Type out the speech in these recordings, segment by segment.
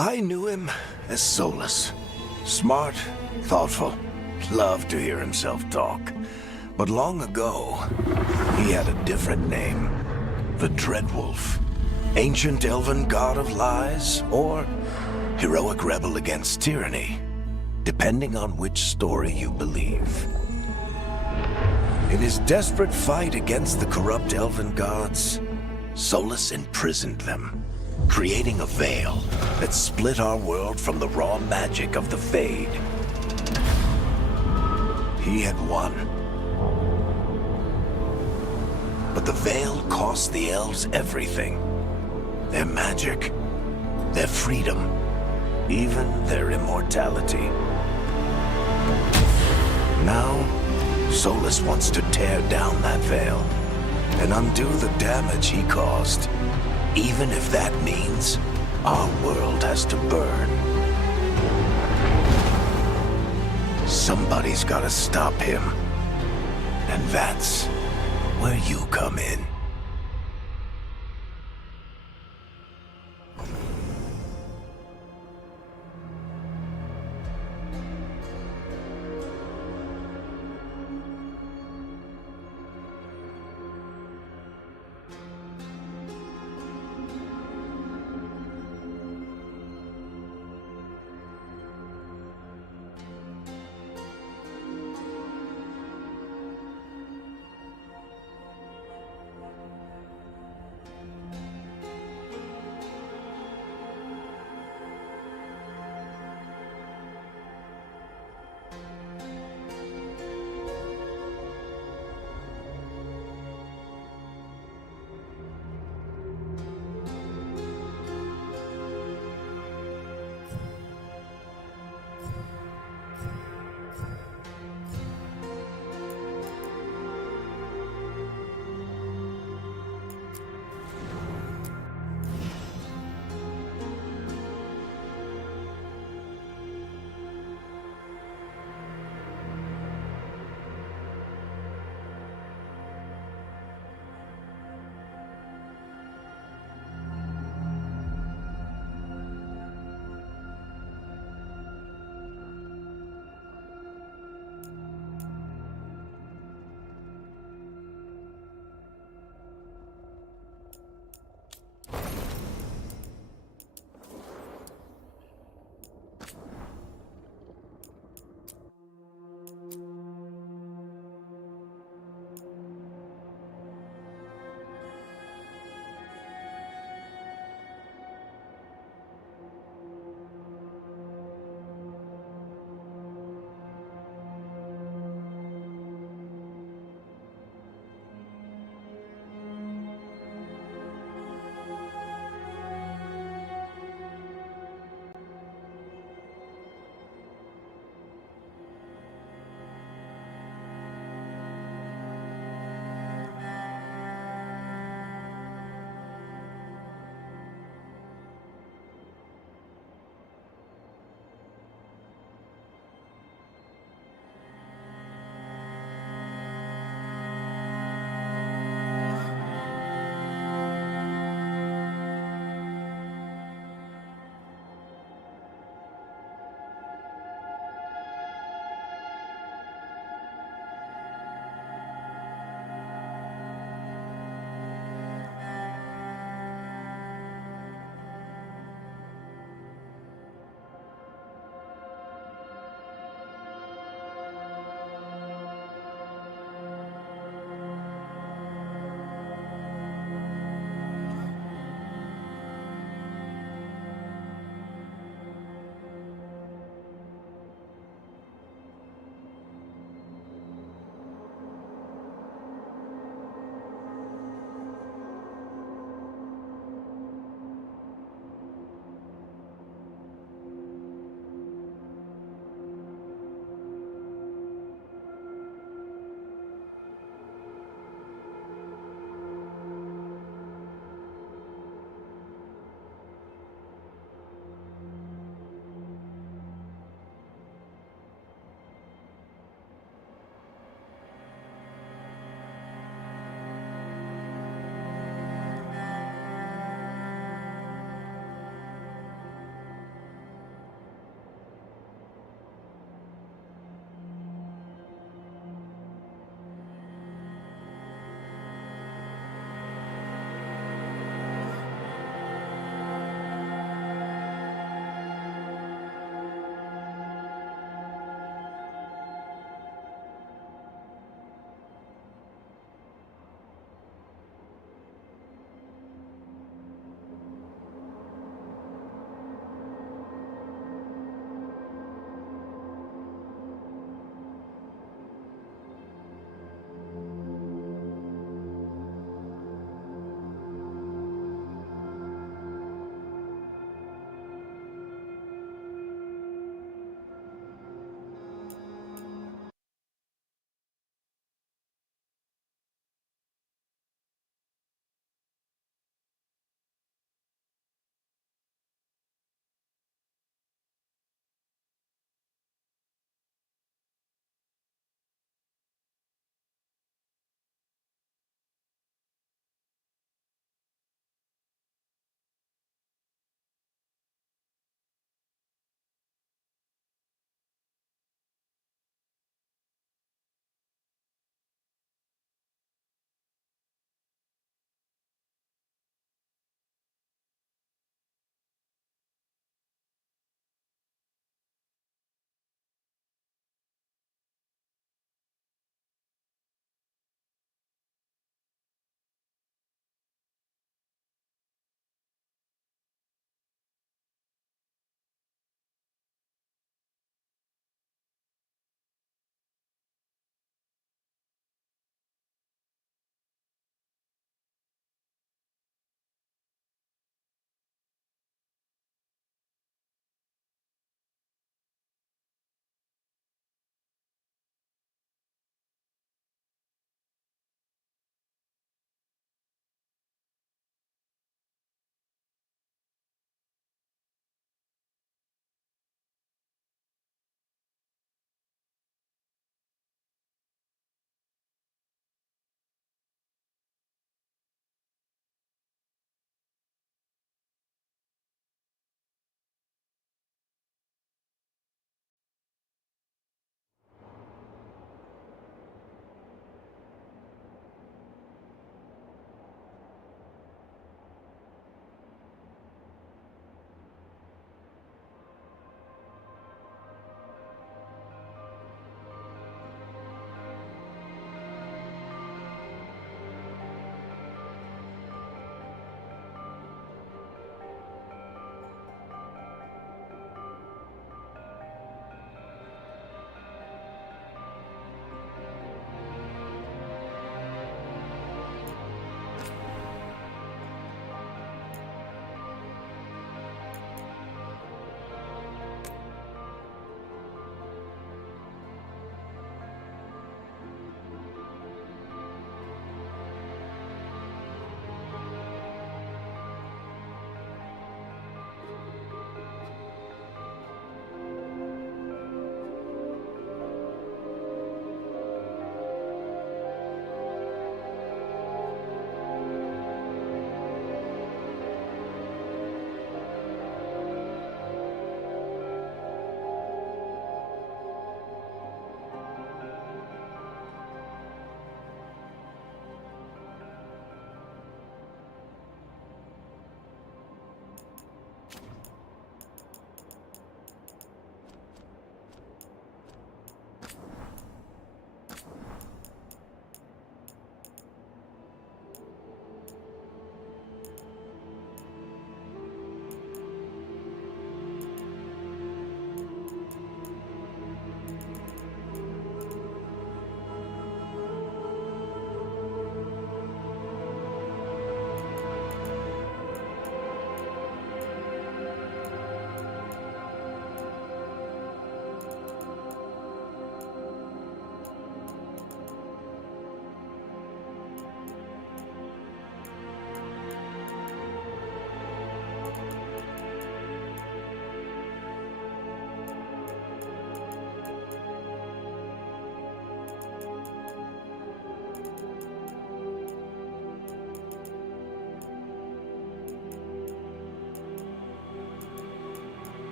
I knew him as Solus. Smart, thoughtful, loved to hear himself talk. But long ago, he had a different name. The Dreadwolf. Ancient elven god of lies, or heroic rebel against tyranny, depending on which story you believe. In his desperate fight against the corrupt elven gods, Solus imprisoned them, creating a veil that split our world from the raw magic of the Fade. He had won. But the veil cost the elves everything. Their magic, their freedom, even their immortality. Now, Solus wants to tear down that veil and undo the damage he caused, even if that means our world has to burn. Somebody's gotta stop him, and that's where you come in.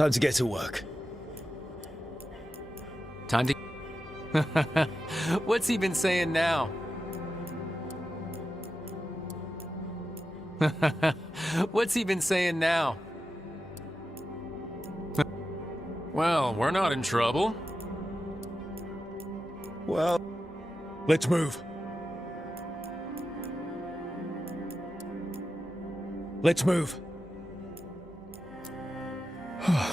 Time to get to work. Time to... What's he been saying now? What's he been saying now? Well, we're not in trouble. Well, let's move. Let's move.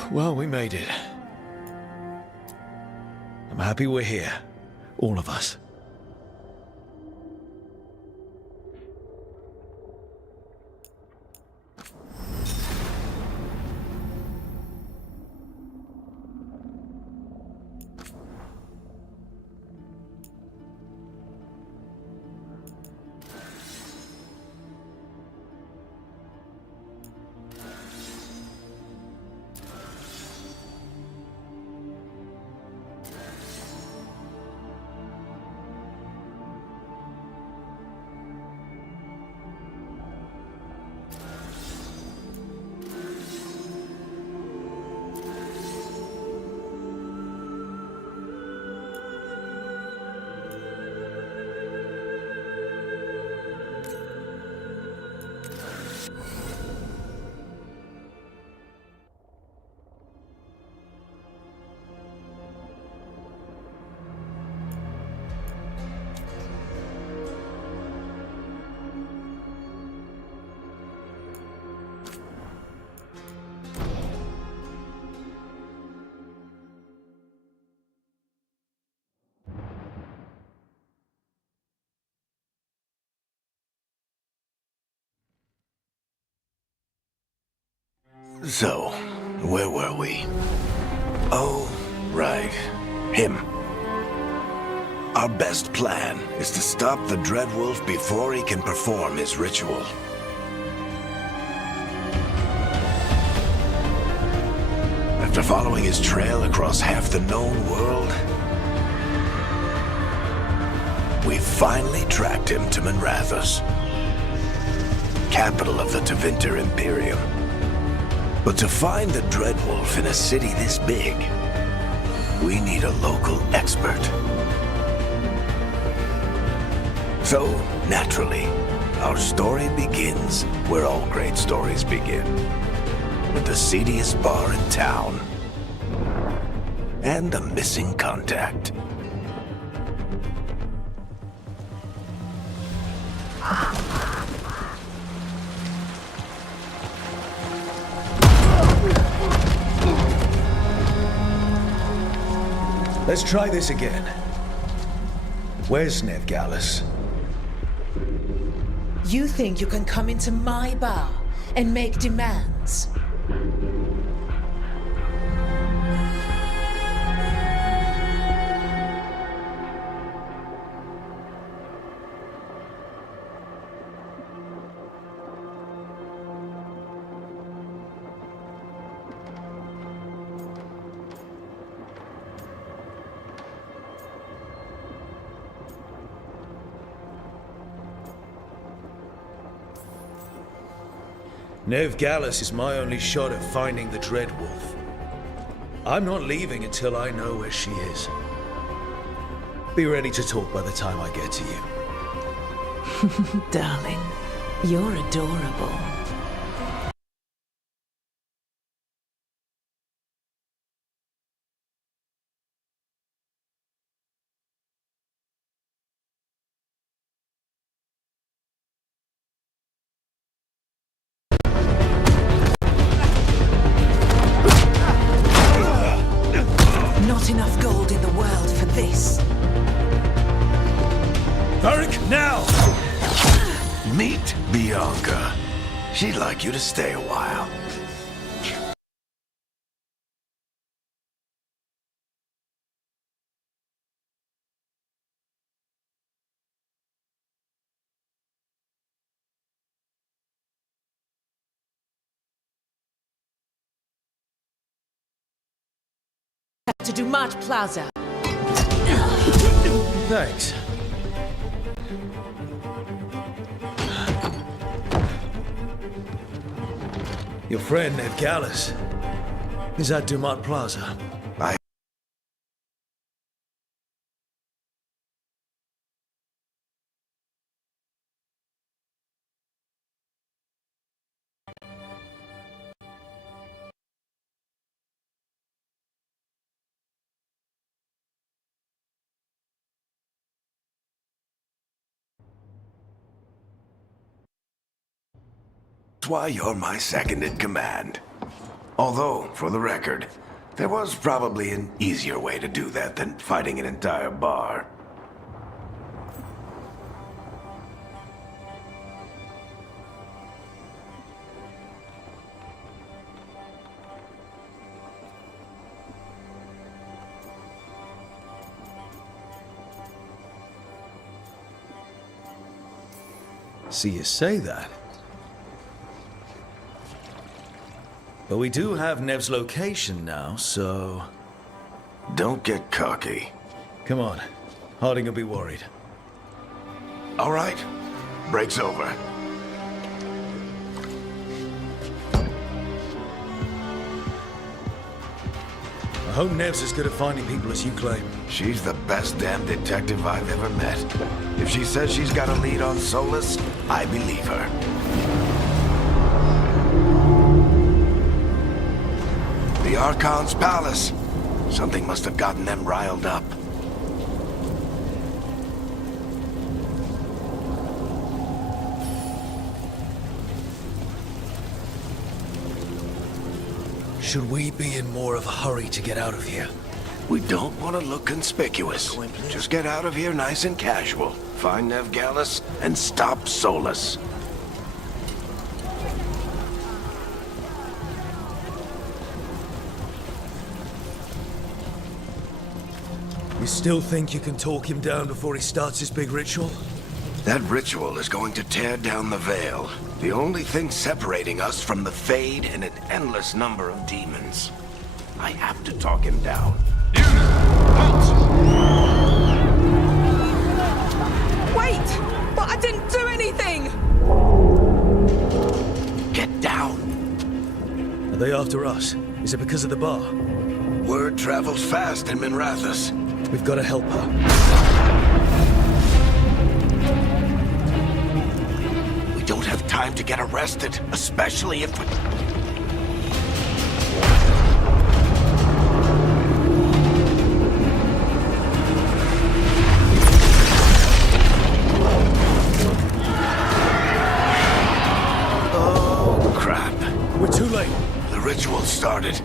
Well, we made it. I'm happy we're here. All of us. So, where were we? Oh, right. Him. Our best plan is to stop the Dreadwolf before he can perform his ritual. After following his trail across half the known world, we finally tracked him to Manrathus, capital of the Tevinter Imperium. But to find the Dreadwolf in a city this big, we need a local expert. So, naturally, our story begins where all great stories begin. With the seediest bar in town. And a missing contact. Let's try this again. Where's Nevgalis? You think you can come into my bar and make demands? Nevgalis is my only shot at finding the Dreadwolf. I'm not leaving until I know where she is. Be ready to talk by the time I get to you. Darling, you're adorable. Not enough gold in the world for this. Varric, now! Meet Bianca. She'd like you to stay a while. To Dumat Plaza. Thanks. Your friend Nevgalis. Is that Dumont Plaza? I... That's why you're my second in command. Although, for the record, there was probably an easier way to do that than fighting an entire bar. See you say that. But we do have Nev's location now, so... Don't get cocky. Come on. Harding will be worried. All right. Break's over. I hope Nev's as good at finding people as you claim. She's the best damn detective I've ever met. If she says she's got a lead on Solus, I believe her. The Archon's palace. Something must have gotten them riled up. Should we be in more of a hurry to get out of here? We don't want to look conspicuous. Just get out of here nice and casual. Find Nev Gallus and stop Solus. You still think you can talk him down before he starts his big ritual? That ritual is going to tear down the veil. The only thing separating us from the Fade and an endless number of demons. I have to talk him down. Wait! But I didn't do anything! Get down. Are they after us? Is it because of the bar? Word travels fast in Minrathous. We've got to help her. We don't have time to get arrested, especially if we... Oh, crap. We're too late. The ritual started.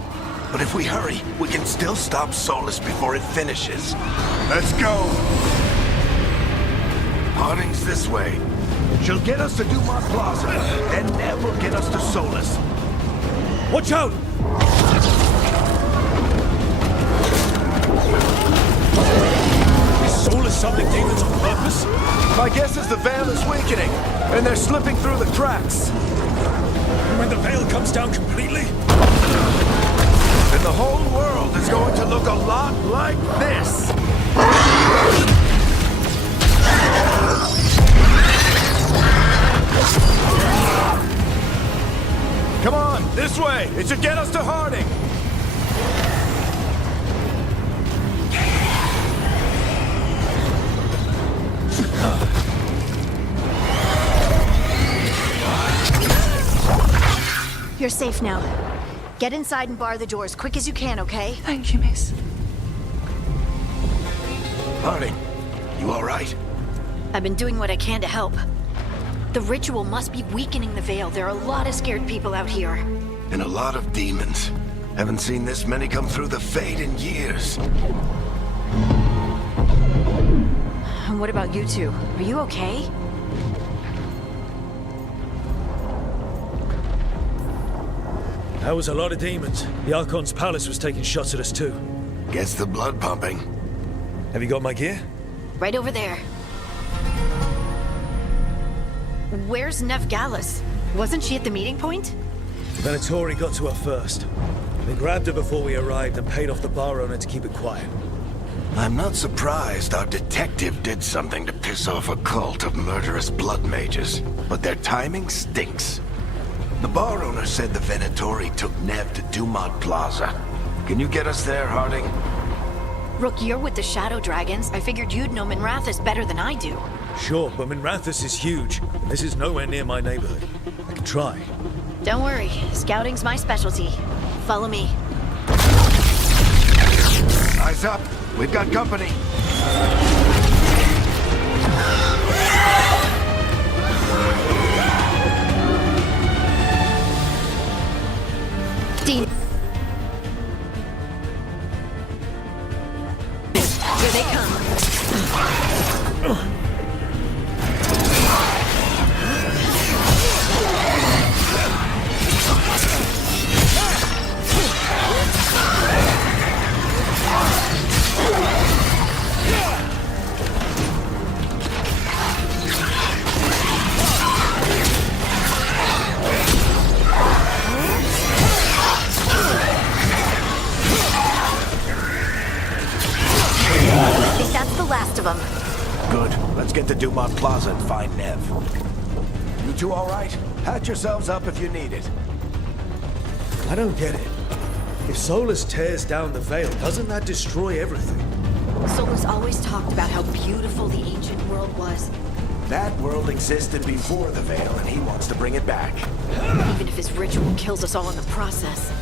But if we hurry, we can still stop Solus before it finishes. Let's go! Harding's this way. She'll get us to Dumont Plaza, then Nev will get us to Solus. Watch out! Is Solus summoning demons on purpose? My guess is the veil is weakening, and they're slipping through the cracks. And when the veil comes down completely? And the whole world is going to look a lot like this. Come on, this way. It should get us to Harding. You're safe now. Get inside and bar the doors quick as you can, okay? Thank you, miss. Harding, you all right? I've been doing what I can to help. The ritual must be weakening the veil. There are a lot of scared people out here. And a lot of demons. Haven't seen this many come through the Fade in years. And what about you two? Are you okay? That was a lot of demons. The Archon's palace was taking shots at us too. Gets the blood pumping. Have you got my gear? Right over there. Where's Nev Gallus? Wasn't she at the meeting point? The Venatori got to her first. They grabbed her before we arrived and paid off the bar owner to keep it quiet. I'm not surprised our detective did something to piss off a cult of murderous blood mages, but their timing stinks. The bar owner said the Venatori took Nev to Dumont Plaza. Can you get us there, Harding? Rook, you're with the Shadow Dragons. I figured you'd know Minrathous better than I do. Sure, but Minrathous is huge, and this is nowhere near my neighborhood. I can try. Don't worry, scouting's my specialty. Follow me. Eyes up. We've got company. Dean. Here they come. Last of them. Good. Let's get to Dumont Plaza and find Nev. You two all right? Patch yourselves up if you need it. I don't get it. If Solus tears down the Veil, doesn't that destroy everything? Solus always talked about how beautiful the ancient world was. That world existed before the Veil, and he wants to bring it back. Even if his ritual kills us all in the process.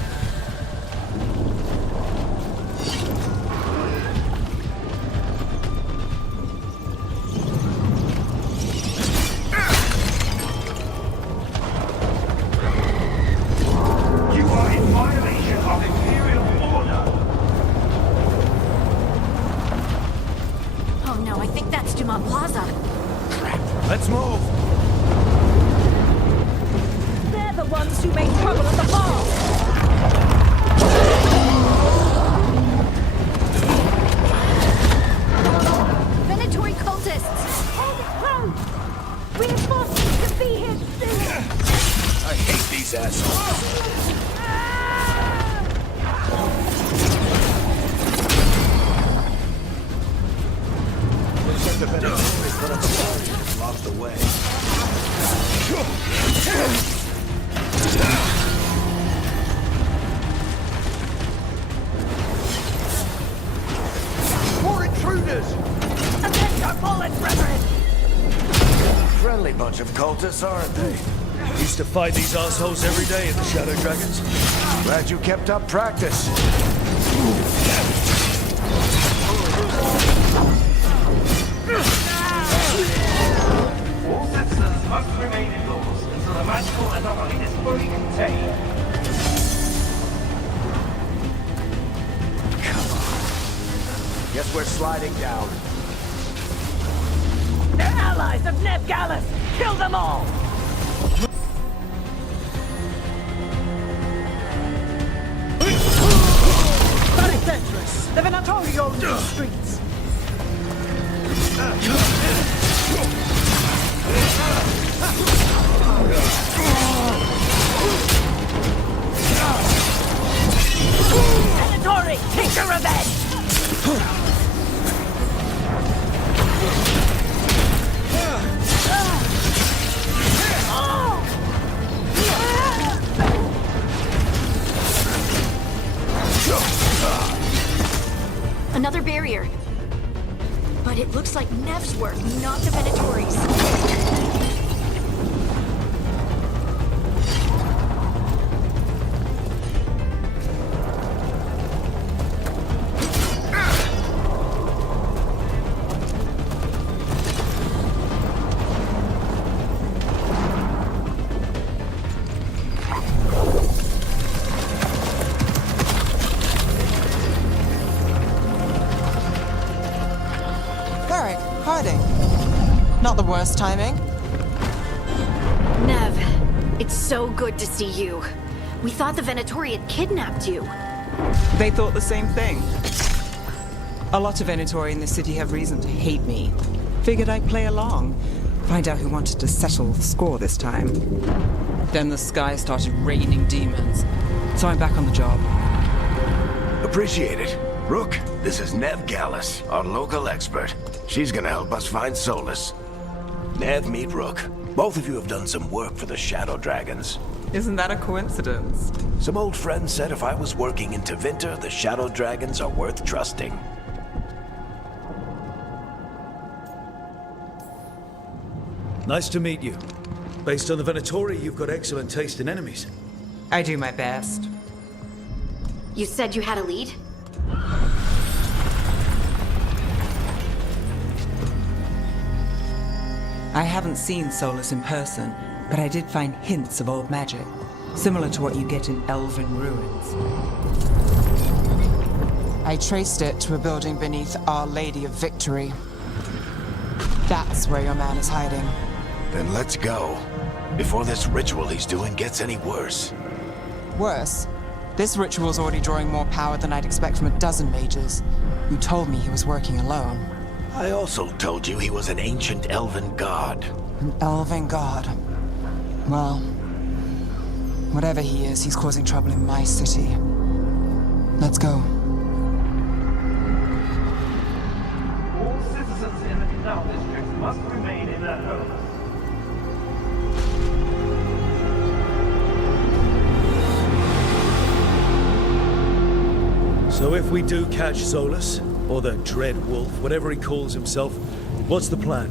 Let's move! They're the ones who made trouble at the bar! Venatori cultists! Hold it close! Reinforcements can be here soon! I hate these assholes. Looks like the Venatori put up a barrier and blocked the way. More intruders! Avenge our fallen brethren! Friendly bunch of cultists, aren't they? Used to fight these assholes every day in the Shadow Dragons. Glad you kept up practice. All citizens must remain indoors until the magical anomaly is fully contained. Come on. Guess we're sliding down. They're allies of Neb Gallus! Kill them all! Very dangerous! The Venatori own these streets! Venatori, take your revenge! Another barrier. But it looks like Nev's work, not the Venatori's. Not the worst timing. Nev, it's so good to see you. We thought the Venatori had kidnapped you. They thought the same thing. A lot of Venatori in the city have reason to hate me. Figured I'd play along. Find out who wanted to settle the score this time. Then the sky started raining demons. So I'm back on the job. Appreciate it. Rook, this is Nev Gallus, our local expert. She's gonna help us find Solus. Nev, meet Rook. Both of you have done some work for the Shadow Dragons. Isn't that a coincidence? Some old friends said if I was working in Tevinter, the Shadow Dragons are worth trusting. Nice to meet you. Based on the Venatori, you've got excellent taste in enemies. I do my best. You said you had a lead? I haven't seen Solus in person, but I did find hints of old magic, similar to what you get in elven ruins. I traced it to a building beneath Our Lady of Victory. That's where your man is hiding. Then let's go. Before this ritual he's doing gets any worse. Worse, this ritual's already drawing more power than I'd expect from a dozen mages. You told me he was working alone. I also told you he was an ancient elven god. An elven god. Well, whatever he is, he's causing trouble in my city. Let's go. All citizens in the Canal District must remain in their homes. So if we do catch Solus, or the Dread Wolf, whatever he calls himself, what's the plan?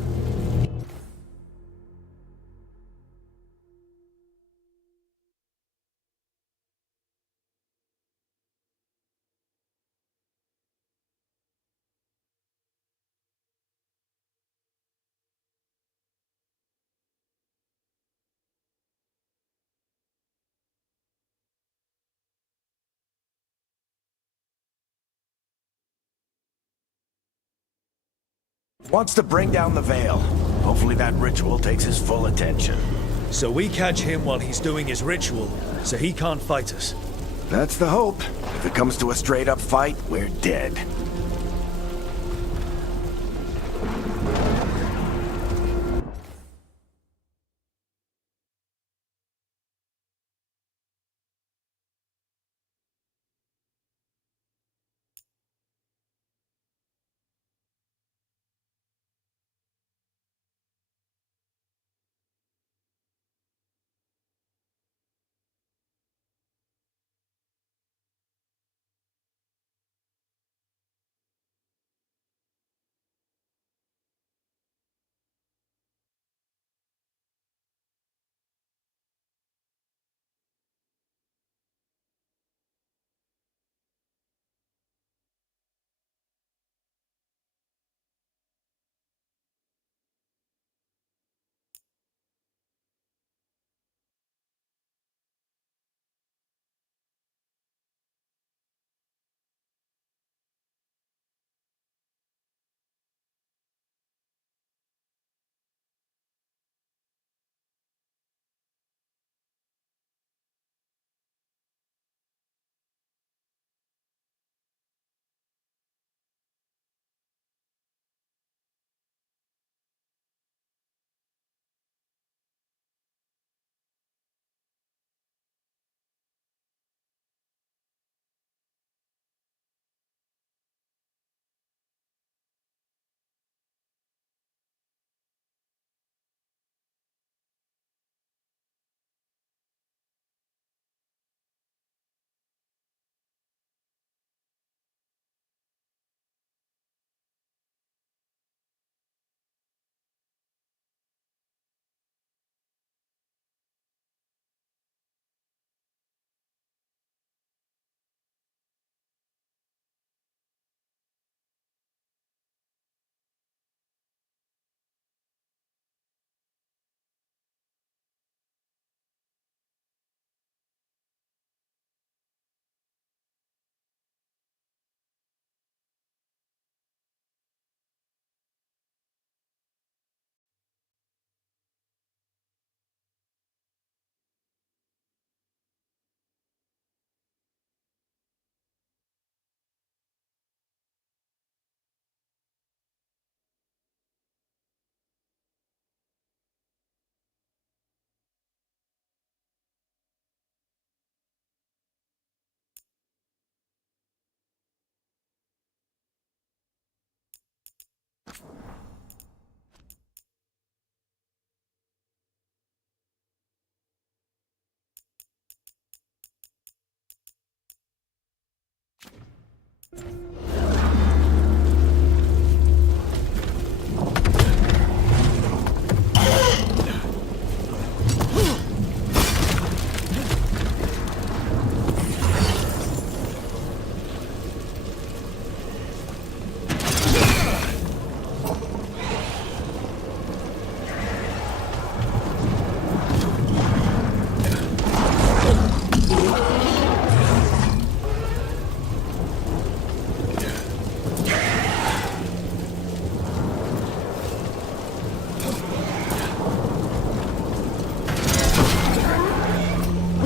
Wants to bring down the veil. Hopefully that ritual takes his full attention. So we catch him while he's doing his ritual, so he can't fight us. That's the hope. If it comes to a straight-up fight, we're dead.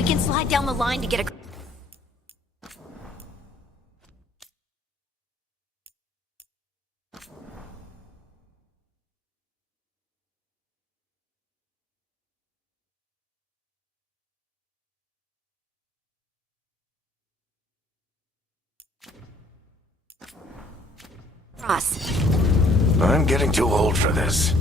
We can slide down the line to get a... Cross. I'm getting too old for this.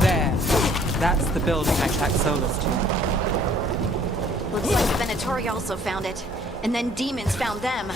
There. That's the building I tracked Solus to. Looks like the Venatori also found it. And then demons found them.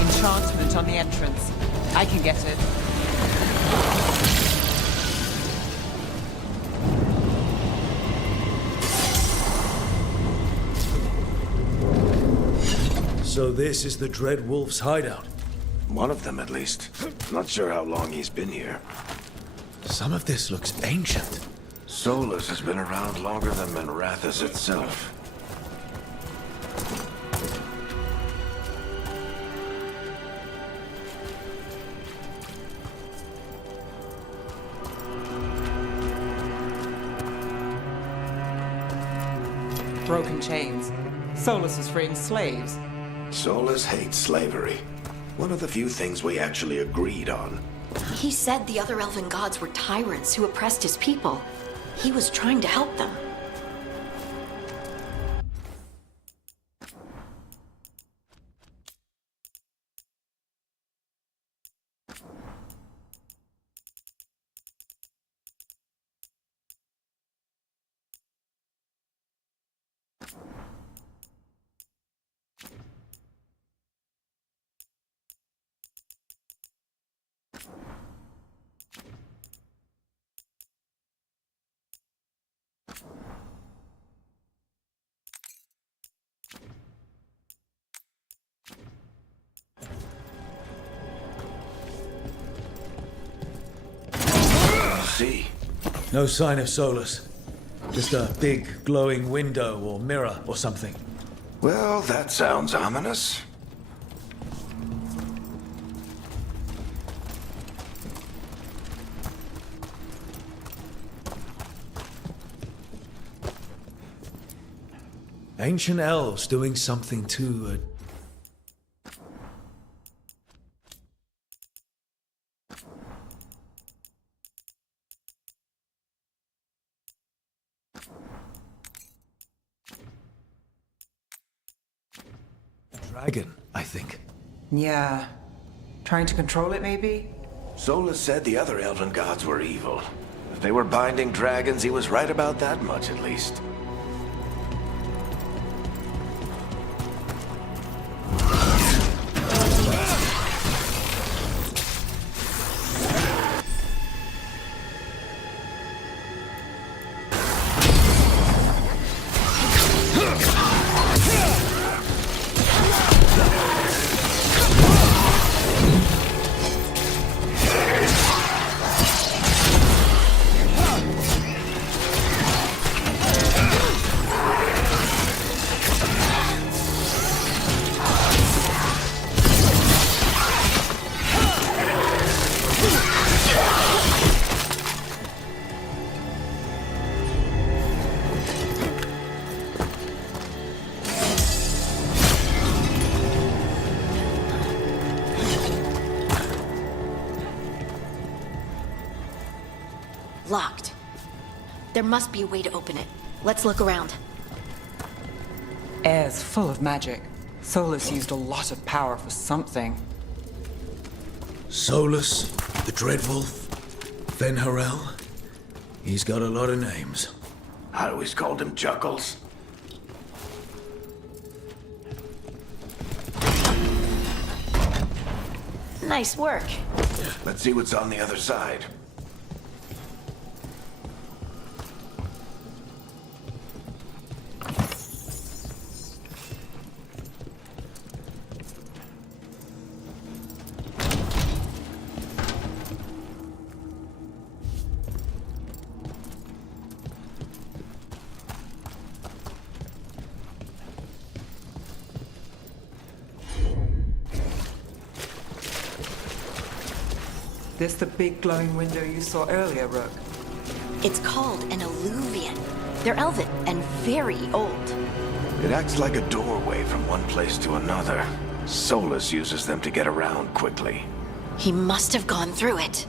Enchantment on the entrance. I can get it. So this is the Dread Wolf's hideout. One of them, at least. Not sure how long he's been here. Some of this looks ancient. Solus has been around longer than Manrathus itself. Broken chains. Solus is freeing slaves. Solus hates slavery. One of the few things we actually agreed on. He said the other elven gods were tyrants who oppressed his people. He was trying to help them. See? No sign of Solus. Just a big glowing window or mirror or something. Well, that sounds ominous. Ancient elves doing something to dragon, I think. Yeah. Trying to control it, maybe? Solus said the other elven gods were evil. If they were binding dragons, he was right about that much at least. Locked. There must be a way to open it. Let's look around. Air's full of magic. Solus used a lot of power for something. Solus, the Dreadwolf, Fen'Harel. He's got a lot of names. I always called him Chuckles. Nice work. Let's see what's on the other side. This the big glowing window you saw earlier, Rook? It's called an alluvian. They're elven and very old. It acts like a doorway from one place to another. Solus uses them to get around quickly. He must have gone through it.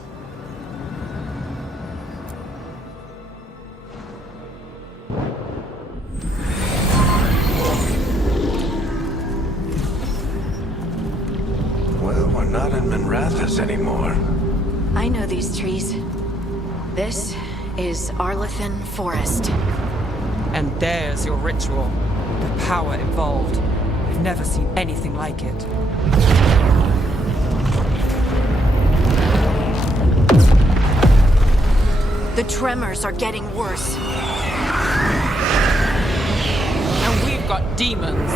Well, we're not in Minrathous anymore. I know these trees. This is Arlathan Forest. And there's your ritual. The power involved. I've never seen anything like it. The tremors are getting worse. And we've got demons.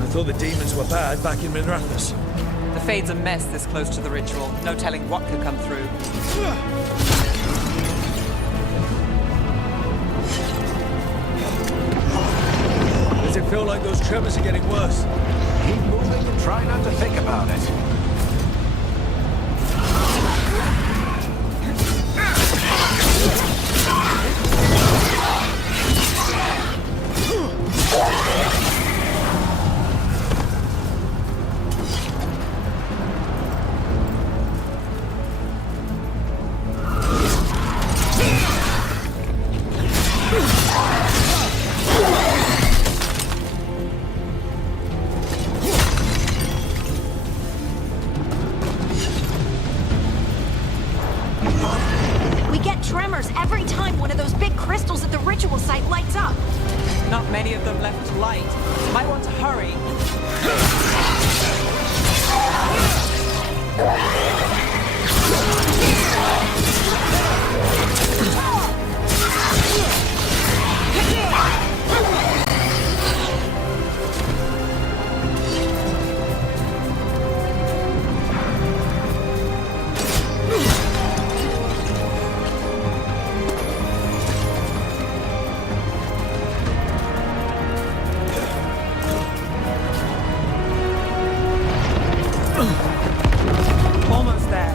I thought the demons were bad back in Minrathous. The Fade's a mess this close to the ritual. No telling what could come through. Does it feel like those tremors are getting worse? Keep moving and try not to think about it. We get tremors every time one of those big crystals at the ritual site lights up. Not many of them left to light. Might want to hurry. Almost there.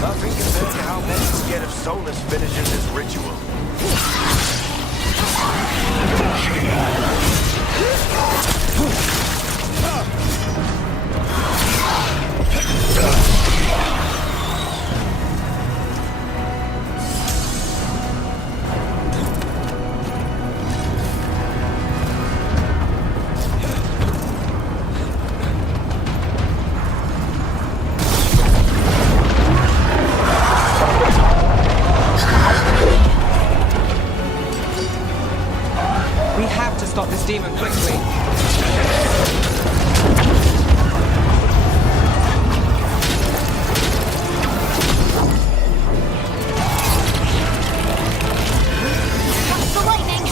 Nothing compared to how many we get if Solus finishes his ritual. We have to stop this demon quickly. Watch the lightning!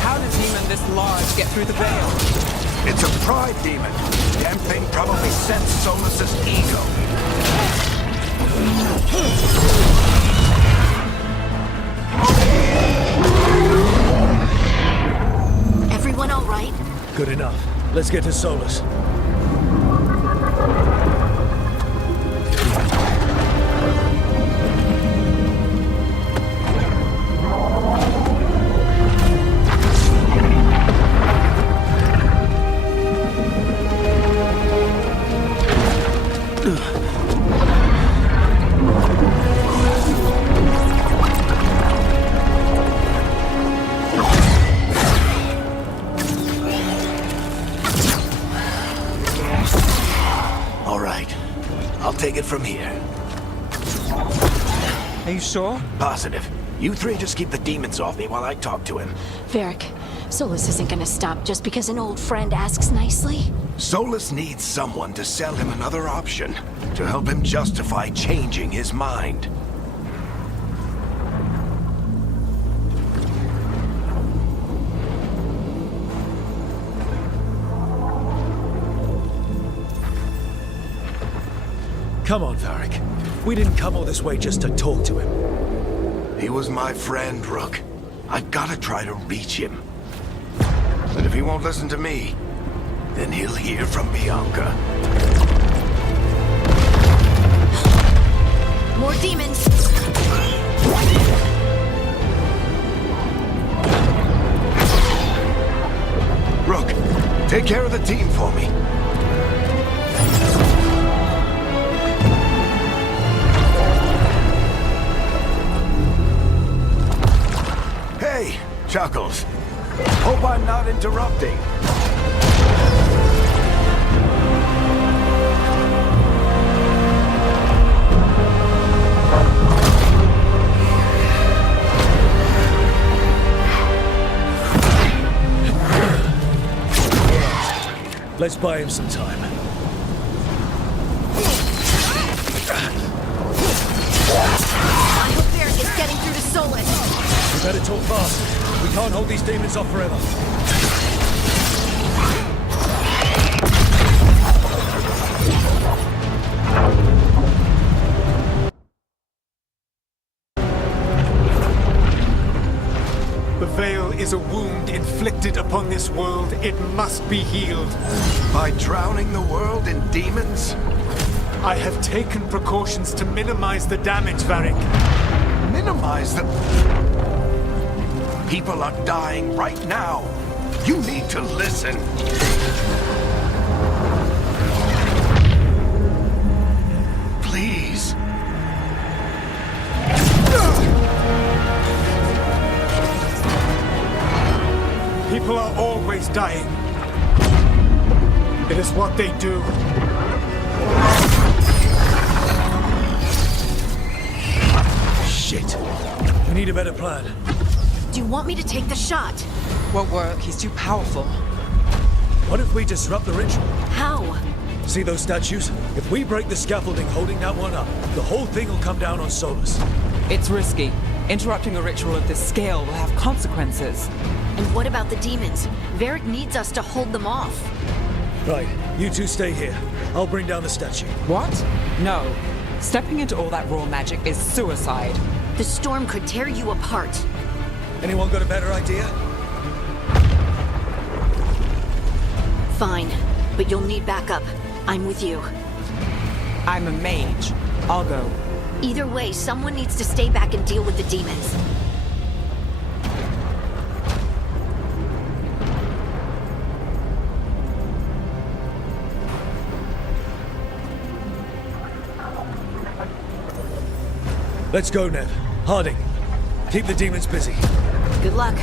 How does demon this large get through the veil? It's a pride demon. Damn thing probably sensed Solus's ego. Everyone all right? Good enough. Let's get to Solus. All right. I'll take it from here. Are you sure? Positive. You three just keep the demons off me while I talk to him. Varric, Solus isn't gonna stop just because an old friend asks nicely. Solus needs someone to sell him another option, to help him justify changing his mind. Come on, Varric. We didn't come all this way just to talk to him. He was my friend, Rook. I've gotta try to reach him. But if he won't listen to me, then he'll hear from Bianca. More demons! Rook, take care of the team for me. Hey, Chuckles. Hope I'm not interrupting. Let's buy him some time. I hope Varric is getting through to Solus. We better talk fast. We can't hold these demons off forever. The veil is a wound inflicted upon this world. It must be healed. By drowning the world in demons? I have taken precautions to minimize the damage, Varric. Minimize the... People are dying right now. You need to listen. Please. People are always dying. It is what they do. Shit. We need a better plan. Do you want me to take the shot? Won't work. He's too powerful. What if we disrupt the ritual? How? See those statues? If we break the scaffolding holding that one up, the whole thing will come down on Solus. It's risky. Interrupting a ritual of this scale will have consequences. And what about the demons? Varric needs us to hold them off. Right, you two stay here. I'll bring down the statue. What? No. Stepping into all that raw magic is suicide. The storm could tear you apart. Anyone got a better idea? Fine, but you'll need backup. I'm with you. I'm a mage. I'll go. Either way, someone needs to stay back and deal with the demons. Let's go, Nev. Harding, keep the demons busy. Good luck.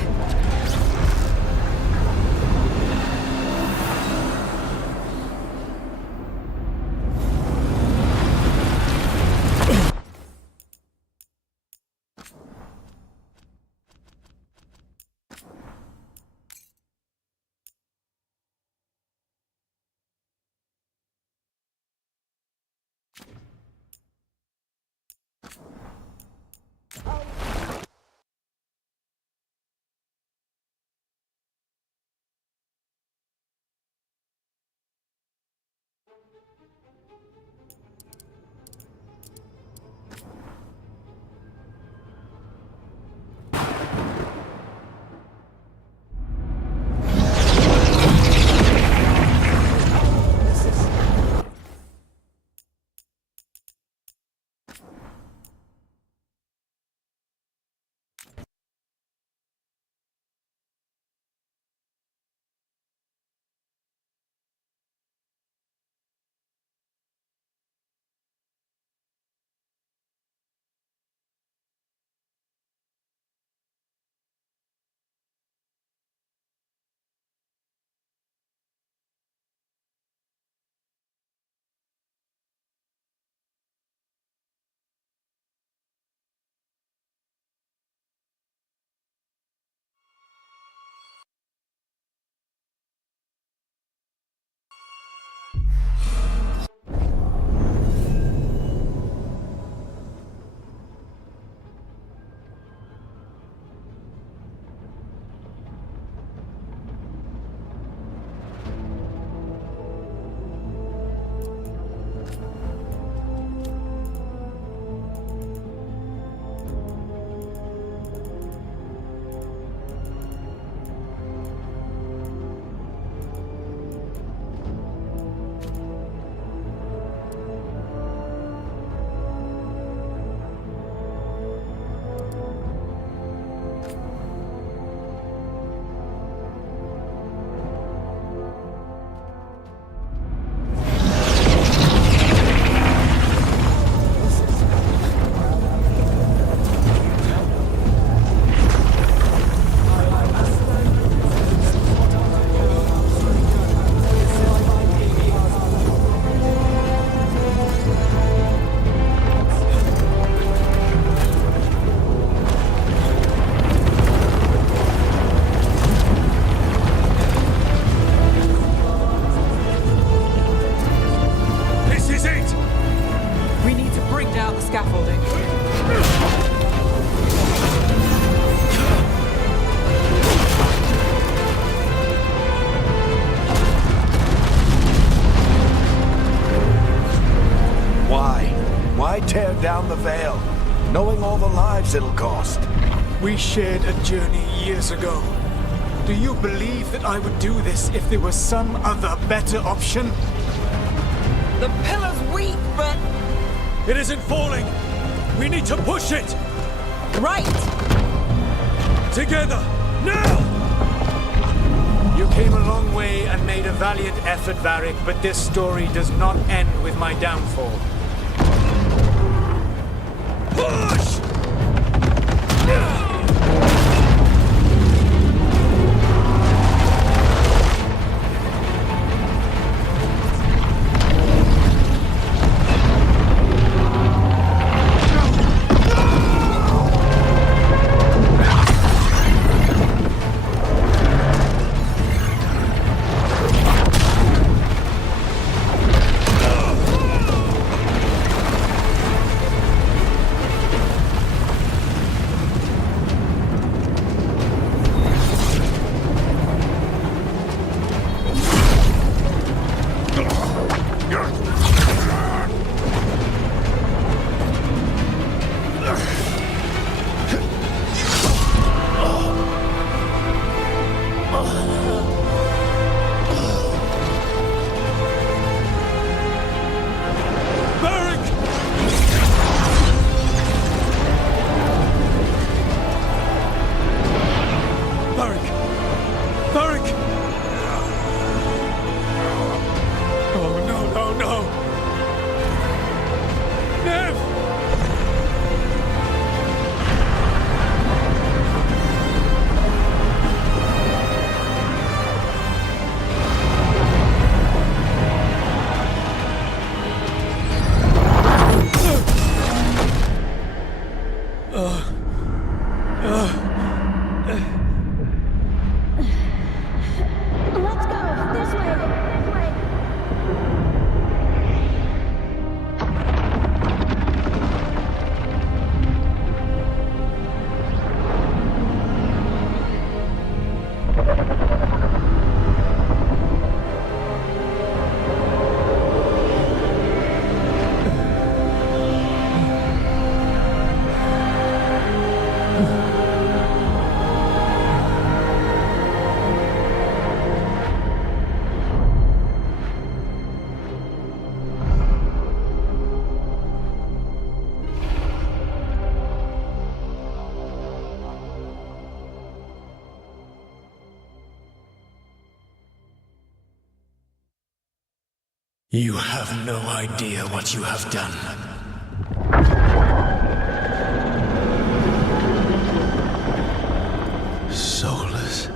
tear down the Veil, knowing all the lives it'll cost. We shared a journey years ago. Do you believe that I would do this if there was some other better option? The pillar's weak! but... It isn't falling! We need to push it! Right! Together! Now! You came a long way and made a valiant effort, Varric, but this story does not end with my downfall. Push! Let's go! This way! This way! You have no idea what you have done. Soulless.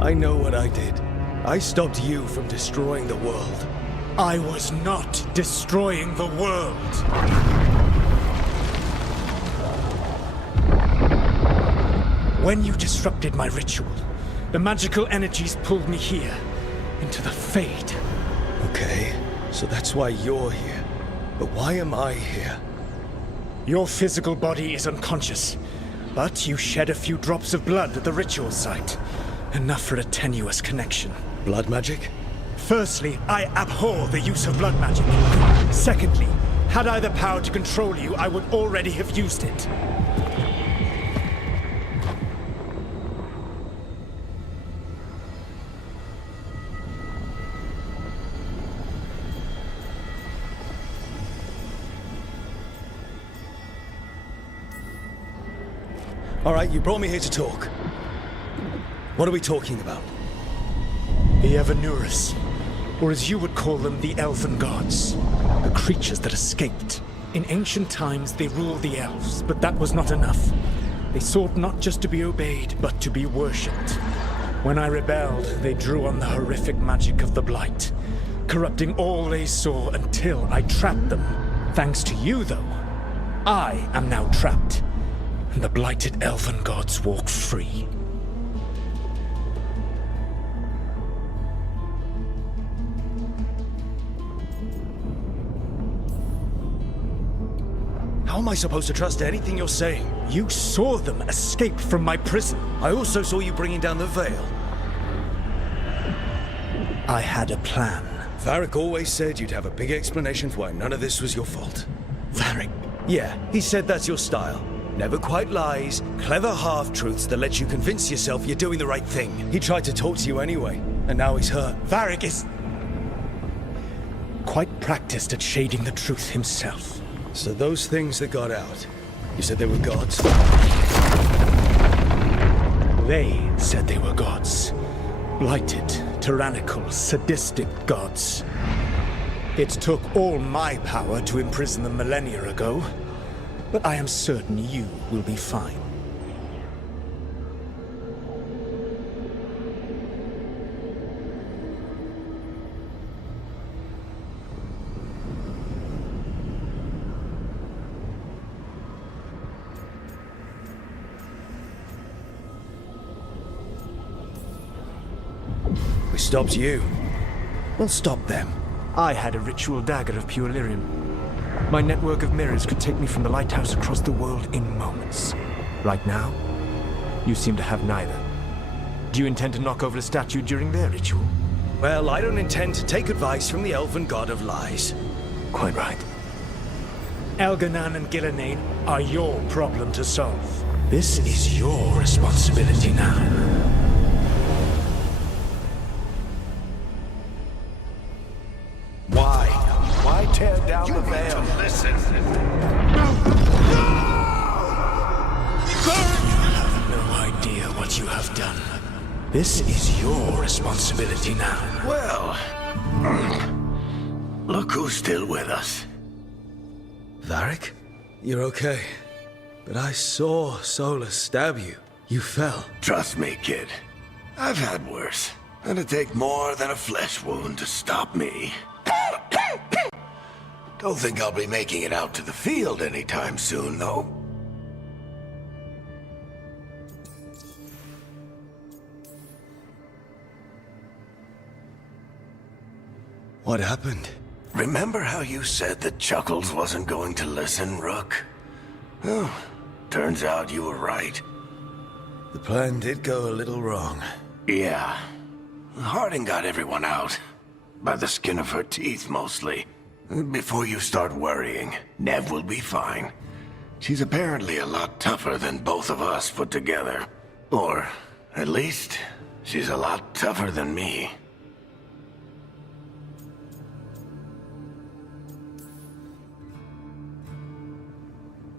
I know what I did. I stopped you from destroying the world. I was not destroying the world. When you disrupted my ritual, the magical energies pulled me here, into the Fade. Okay, so that's why you're here. But why am I here? Your physical body is unconscious, but you shed a few drops of blood at the ritual site. Enough for a tenuous connection. Blood magic? Firstly, I abhor the use of blood magic. Secondly, had I the power to control you, I would already have used it. All right, you brought me here to talk. What are we talking about? The Evanurus, or as you would call them, the Elven Gods. The creatures that escaped. In ancient times, they ruled the elves, but that was not enough. They sought not just to be obeyed, but to be worshipped. When I rebelled, they drew on the horrific magic of the Blight, corrupting all they saw until I trapped them. Thanks to you, though, I am now trapped, and the blighted Elven Gods walk free. How am I supposed to trust anything you're saying? You saw them escape from my prison. I also saw you bringing down the veil. I had a plan. Varric always said you'd have a big explanation for why none of this was your fault. Varric? Yeah, he said that's your style. Never quite lies, clever half-truths that let you convince yourself you're doing the right thing. He tried to talk to you anyway. and now he's hurt. Varric is quite practiced at shading the truth himself. So those things that got out, you said they were gods? They said they were gods. Blighted, tyrannical, sadistic gods. It took all my power to imprison them millennia ago, but I am certain you will be fine. We stopped you. We'll stop them. I had a ritual dagger of pure lyrium. My network of mirrors could take me from the lighthouse across the world in moments. Right now, you seem to have neither. Do you intend to knock over the statue during their ritual? Well, I don't intend to take advice from the elven god of lies. Quite right. Elganan and Gillenane are your problem to solve. This is your responsibility now. Why tear down the veil? Listen. You have no idea what you have done. This is your responsibility now. Well, look who's still with us. Varric? You're okay. But I saw Solus stab you. You fell. Trust me, kid. I've had worse. It'd take more than a flesh wound to stop me. Don't think I'll be making it out to the field anytime soon, though. What happened? Remember how you said that Chuckles wasn't going to listen, Rook? Oh, turns out you were right. The plan did go a little wrong. Yeah. Harding got everyone out. By the skin of her teeth, mostly. Before you start worrying, Nev will be fine. She's apparently a lot tougher than both of us put together. Or, at least, she's a lot tougher than me.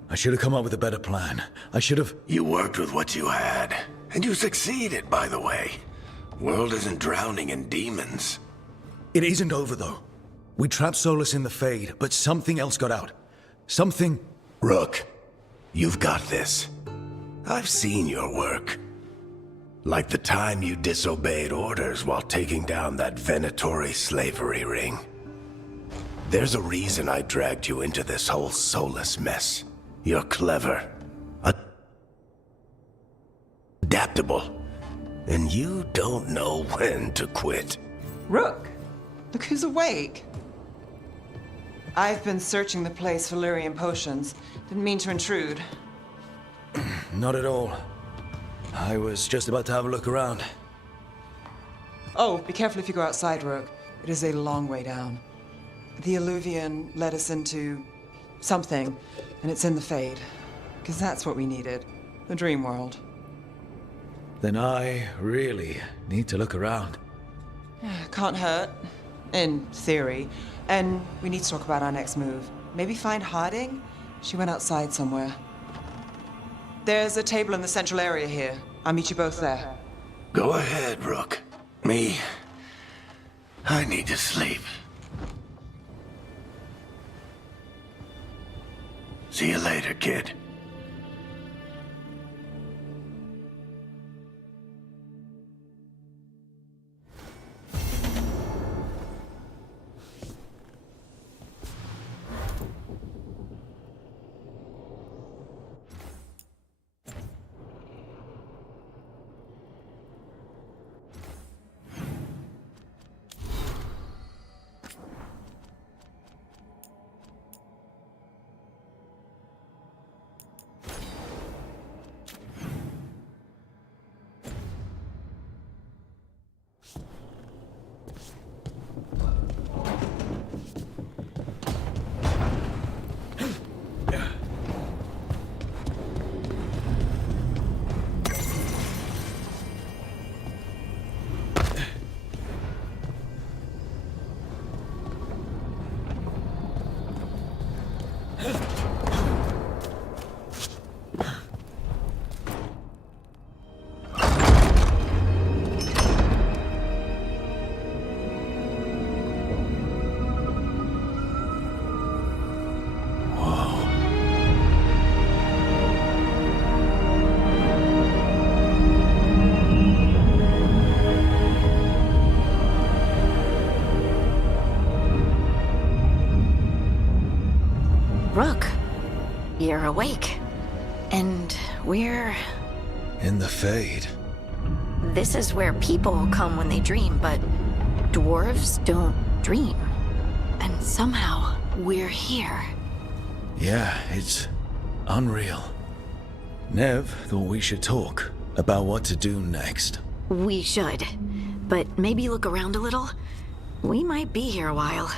I should have come up with a better plan. I should have... You worked with what you had. And you succeeded, by the way. World isn't drowning in demons. It isn't over, though. We trapped Solus in the Fade, but something else got out. Something... Rook, you've got this. I've seen your work. Like the time you disobeyed orders while taking down that Venatori slavery ring. There's a reason I dragged you into this whole Solus mess. You're clever. Adaptable. And you don't know when to quit. Rook, look who's awake. I've been searching the place for lyrium potions. Didn't mean to intrude. Not at all. I was just about to have a look around. Oh, be careful if you go outside, Rook. It is a long way down. The Alluvian led us into something, and it's in the Fade. Because that's what we needed. The dream world. Then I really need to look around. Can't hurt. In theory. And we need to talk about our next move. Maybe find Harding? She went outside somewhere. There's a table in the central area here. I'll meet you both there. Go ahead, Rook. Me, I need to sleep. See you later, kid. Rook, you're awake. And we're... In the Fade. This is where people come when they dream, but dwarves don't dream. And somehow, we're here. Yeah, it's unreal. Nev thought we should talk about what to do next. We should. But maybe look around a little. We might be here a while.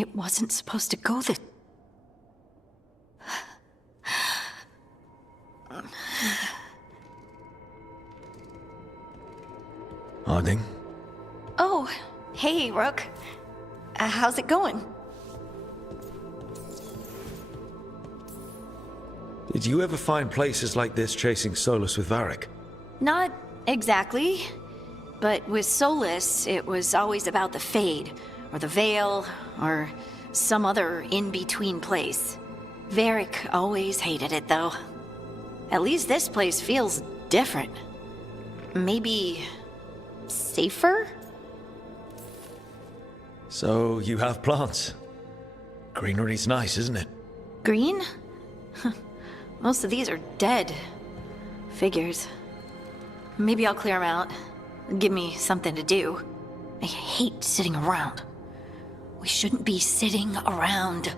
It wasn't supposed to go this... Harding? Oh, hey, Rook. How's it going? Did you ever find places like this chasing Solus with Varric? Not exactly. But with Solus, it was always about the Fade, or the Veil, or some other in-between place. Varric always hated it, though. At least this place feels different. Maybe... safer? So, you have plants. Greenery's nice, isn't it? Green? Most of these are dead. Figures. Maybe I'll clear them out. Give me something to do. I hate sitting around. We shouldn't be sitting around.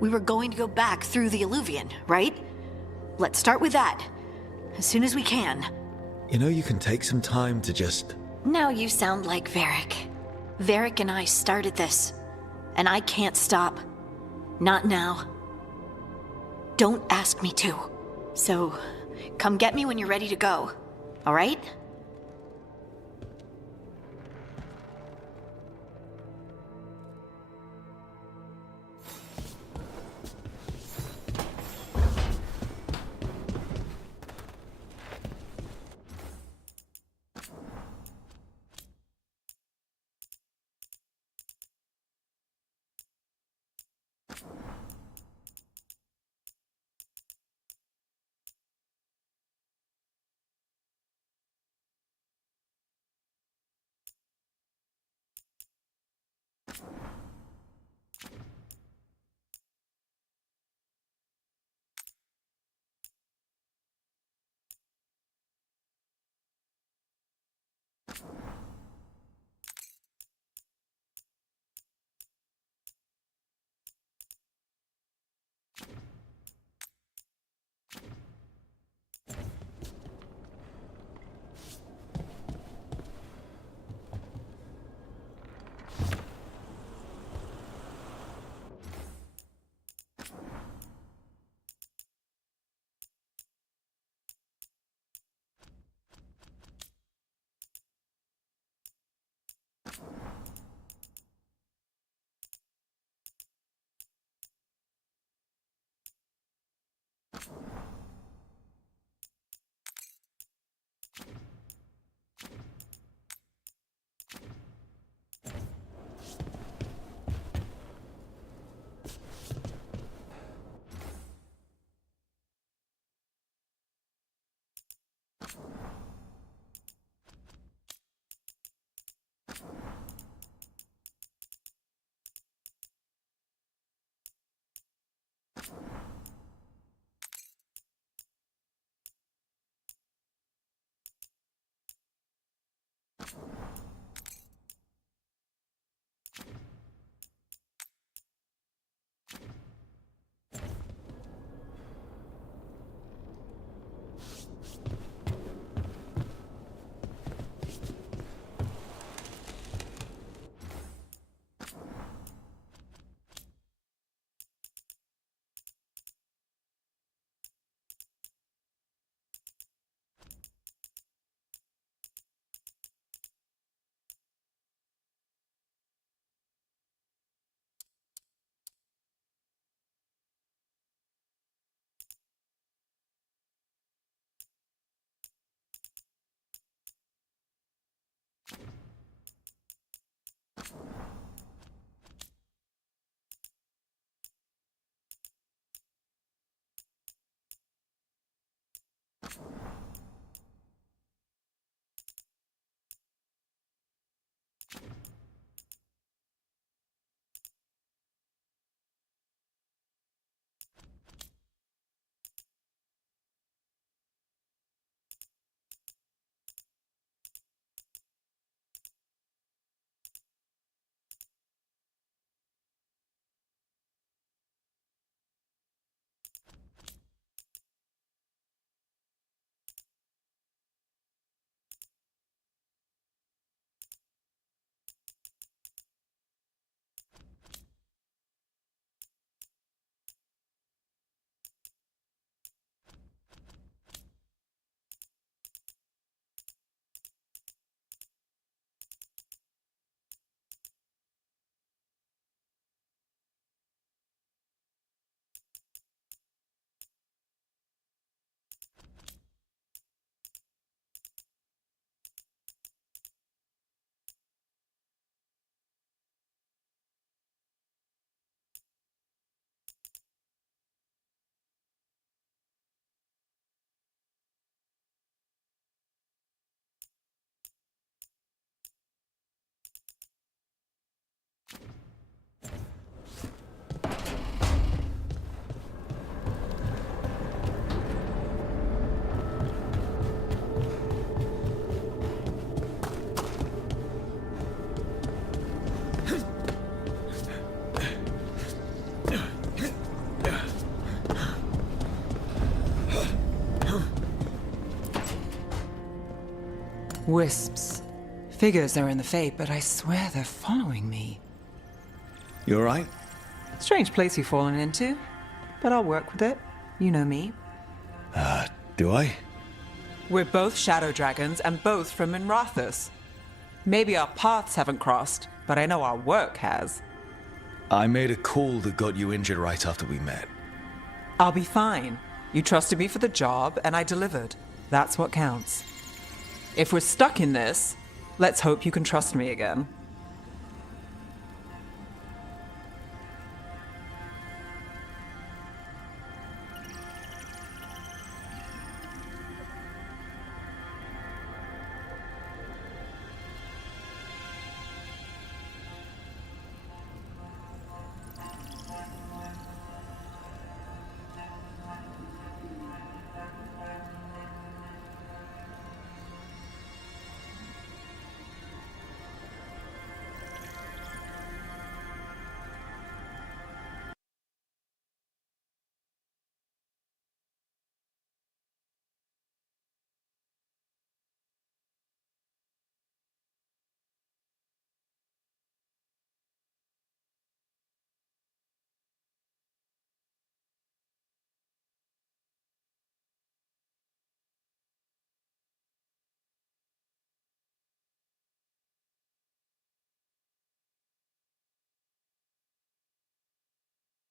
We were going to go back through the Alluvion, right? Let's start with that. As soon as we can. You know, you can take some time to just... Now you sound like Varric. Varric and I started this. And I can't stop. Not now. Don't ask me to. So, come get me when you're ready to go. All right? Wisps. Figures are in the fate, but I swear they're following me. You alright? Strange place you've fallen into, but I'll work with it. You know me. Do I? We're both shadow dragons and both from Minrathous. Maybe our paths haven't crossed, but I know our work has. I made a call that got you injured right after we met. I'll be fine. You trusted me for the job, and I delivered. That's what counts. If we're stuck in this, let's hope you can trust me again.